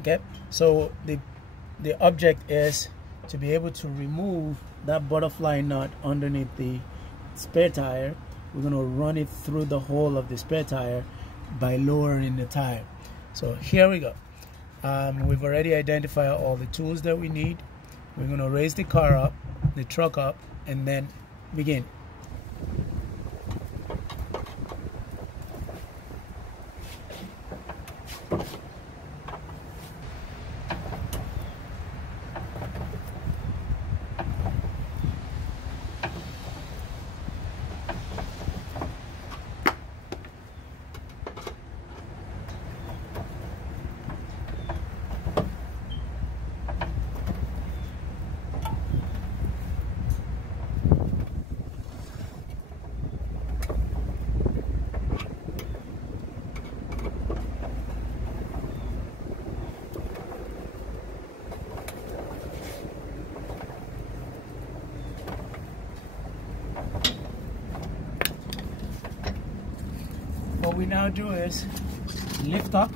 Okay, so the object is to be able to remove that butterfly nut underneath the spare tire. We're going to run it through the hole of the spare tire by lowering the tire. So here we go. We've already identified all the tools that we need. We're going to raise the car up, the truck up, and then begin. What we now do is lift up